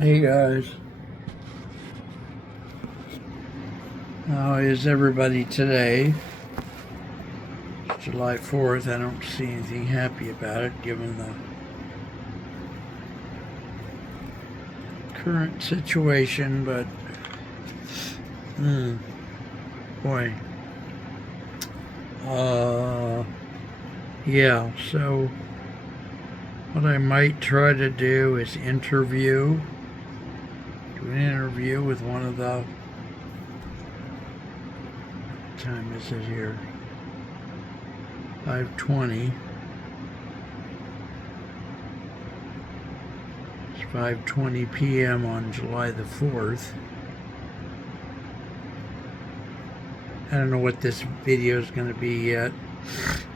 Hey guys, how is everybody today? It's July 4th. I don't see anything happy about it given the current situation, but boy. Uh, yeah, so what I might try to do is do an interview with one of the, what time is it here? 5:20. It's 5:20 p.m. on July the 4th. I don't know what this video is going to be yet.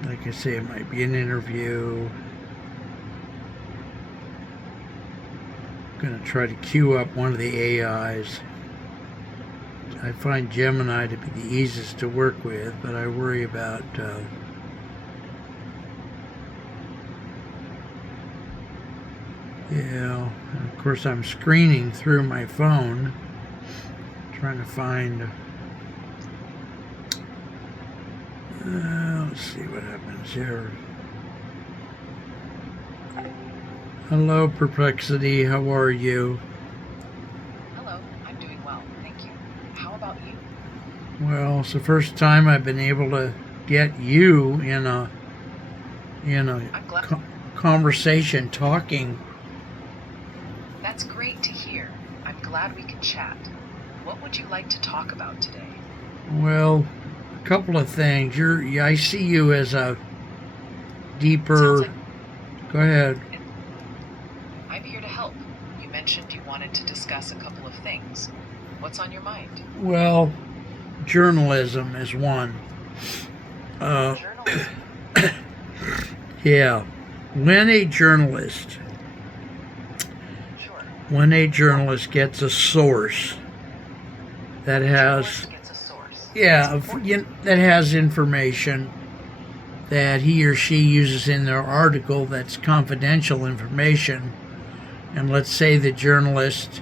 Like I say, it might be an interview. I'm going to try to queue up one of the AIs. I find Gemini to be the easiest to work with, but I worry about yeah. And of course, I'm screening through my phone, trying to find. Let's see what happens here. Hello, Perplexity. How are you? Hello, I'm doing well, thank you. How about you? Well, it's the first time I've been able to get you in a I'm glad. conversation talking. That's great to hear. I'm glad we can chat. What would you like to talk about today? Well, a couple of things. I see you as a Sounds deeper. like Go ahead. I'm here to help. You mentioned you wanted to discuss a couple of things. What's on your mind? Well, journalism is one. Uh, Journalism. yeah. When a journalist, Sure. when a journalist gets a source that has, Journalist gets a source. yeah, that has information that he or she uses in their article that's confidential information, and let's say the journalist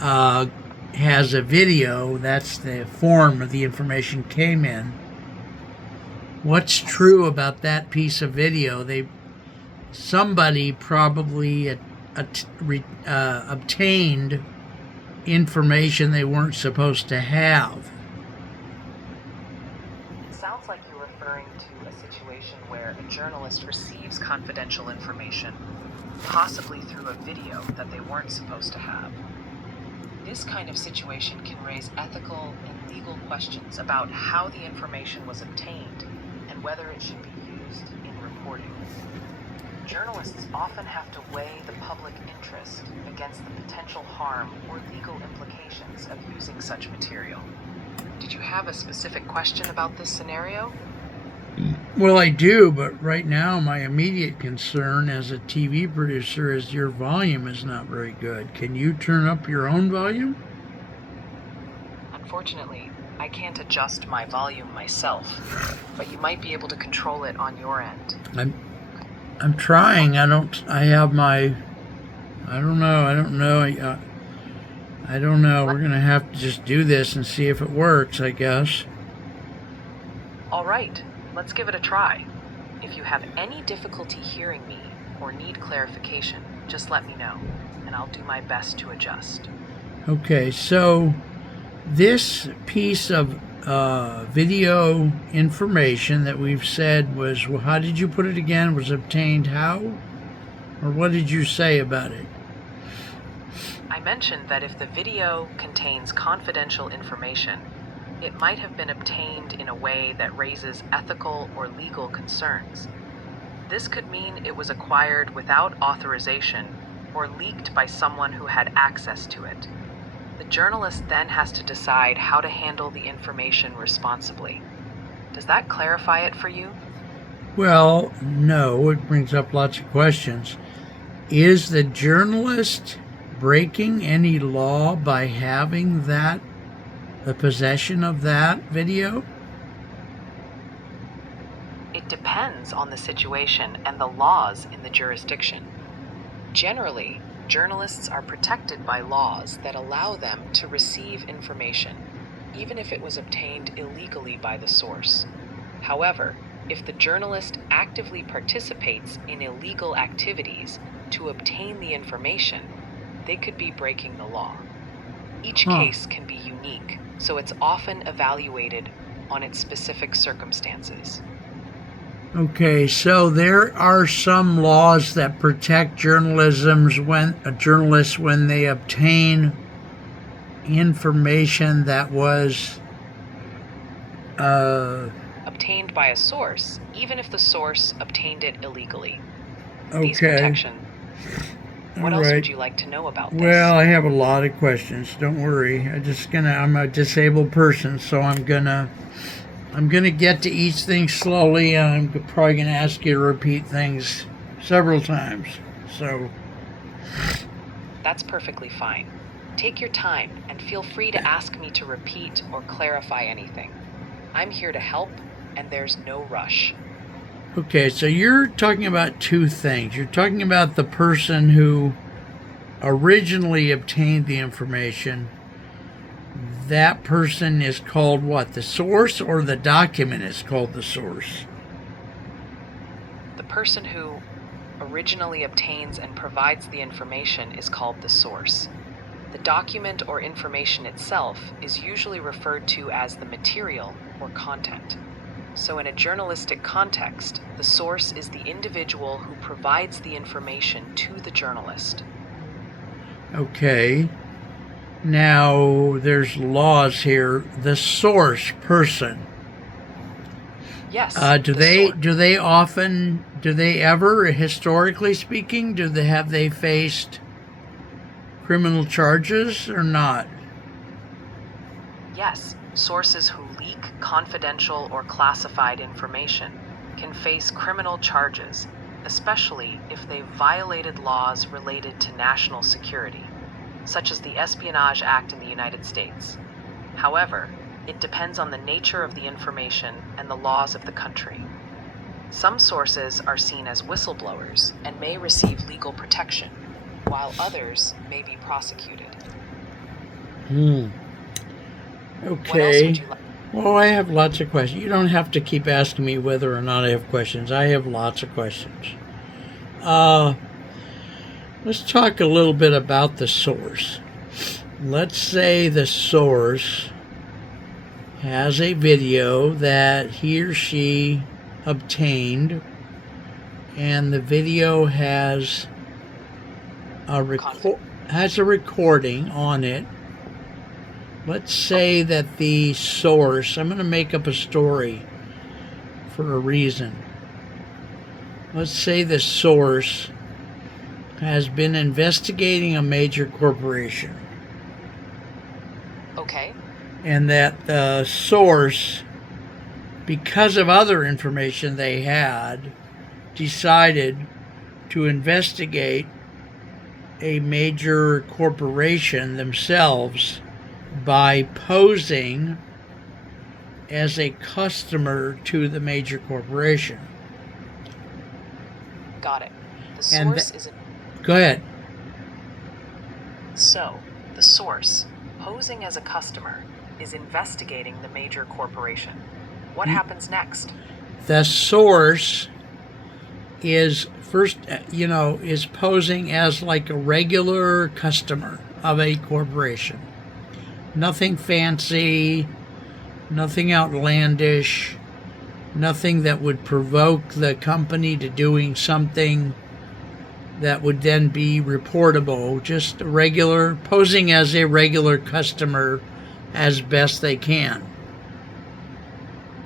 has a video, that's the form of the information came in. What's true about that piece of video? Somebody probably obtained information they weren't supposed to have. Sounds like you're referring to a situation where a journalist receives confidential information, possibly through a video that they weren't supposed to have. This kind of situation can raise ethical and legal questions about how the information was obtained and whether it should be used in reporting. Journalists often have to weigh the public interest against the potential harm or legal implications of using such material. Did you have a specific question about this scenario? Well, I do, but right now my immediate concern as a TV producer is your volume is not very good. Can you turn up your own volume? Unfortunately, I can't adjust my volume myself, but you might be able to control it on your end. I'm trying. I have my. I don't know. I don't know. We're gonna have to just do this and see if it works, I guess. All right, let's give it a try. If you have any difficulty hearing me or need clarification, just let me know, and I'll do my best to adjust. Okay, so this piece of video information that we've said was, well, how did you put it again? Was obtained how? Or what did you say about it? I mentioned that if the video contains confidential information, it might have been obtained in a way that raises ethical or legal concerns. This could mean it was acquired without authorization or leaked by someone who had access to it. The journalist then has to decide how to handle the information responsibly. Does that clarify it for you? Well, no, it brings up lots of questions. Is the journalist breaking any law by having the possession of that video? It depends on the situation and the laws in the jurisdiction. Generally, Journalists are protected by laws that allow them to receive information, even if it was obtained illegally by the source. However, if the journalist actively participates in illegal activities to obtain the information, they could be breaking the law. Each case can be unique, so it's often evaluated on its specific circumstances. Okay, so there are some laws that protect journalists when they obtain information that was Obtained by a source, even if the source obtained it illegally. These okay. protection. What All else right. would you like to know about this? Well, I have a lot of questions. Don't worry. I'm a disabled person, so I'm gonna get to each thing slowly, and I'm probably gonna ask you to repeat things several times. So That's perfectly fine. Take your time and feel free to ask me to repeat or clarify anything. I'm here to help, and there's no rush. okay, so you're talking about two things. You're talking about the person who originally obtained the information. That person is called what? The source, or the document is called the source? The person who originally obtains and provides the information is called the source. The document or information itself is usually referred to as the material or content. So in a journalistic context, the source is the individual who provides the information to the journalist. Okay. Now, there's laws here. The source person. Yes. Do they ever, historically speaking, have they faced criminal charges or not? Yes, sources who leak confidential or classified information can face criminal charges, especially if they've violated laws related to national security, such as the Espionage Act in the United States. However, it depends on the nature of the information and the laws of the country. Some sources are seen as whistleblowers and may receive legal protection, while others may be prosecuted. What else Okay. would you like? Well, I have lots of questions. You don't have to keep asking me whether or not I have questions. I have lots of questions. Let's talk a little bit about the source. Let's say the source has a video that he or she obtained, and the video has a recording on it. Let's say that the source, I'm going to make up a story for a reason. Let's say the source has been investigating a major corporation, Okay. and that the source, because of other information they had, decided to investigate a major corporation themselves by posing as a customer to the major corporation. Got it. The And source is Go ahead. So, the source, posing as a customer, is investigating the major corporation. What happens next? The source is is posing as like a regular customer of a corporation. Nothing fancy, nothing outlandish, nothing that would provoke the company to doing something that would then be reportable. Just posing as a regular customer as best they can.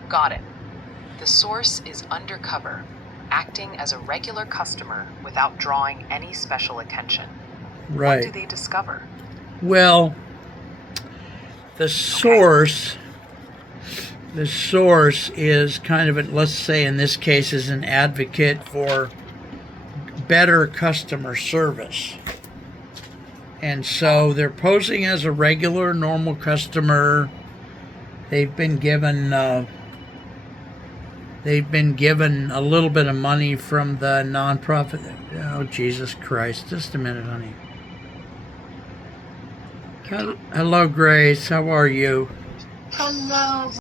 Got it. The source is undercover, acting as a regular customer without drawing any special attention. Right. What do they discover? Well, the source is kind of, let's say in this case, is an advocate for better customer service. And so they're posing as a regular, normal customer. They've been given a little bit of money from the nonprofit. Oh, Jesus Christ. Just a minute, honey. you. Hello, Grace. How are you? Hello,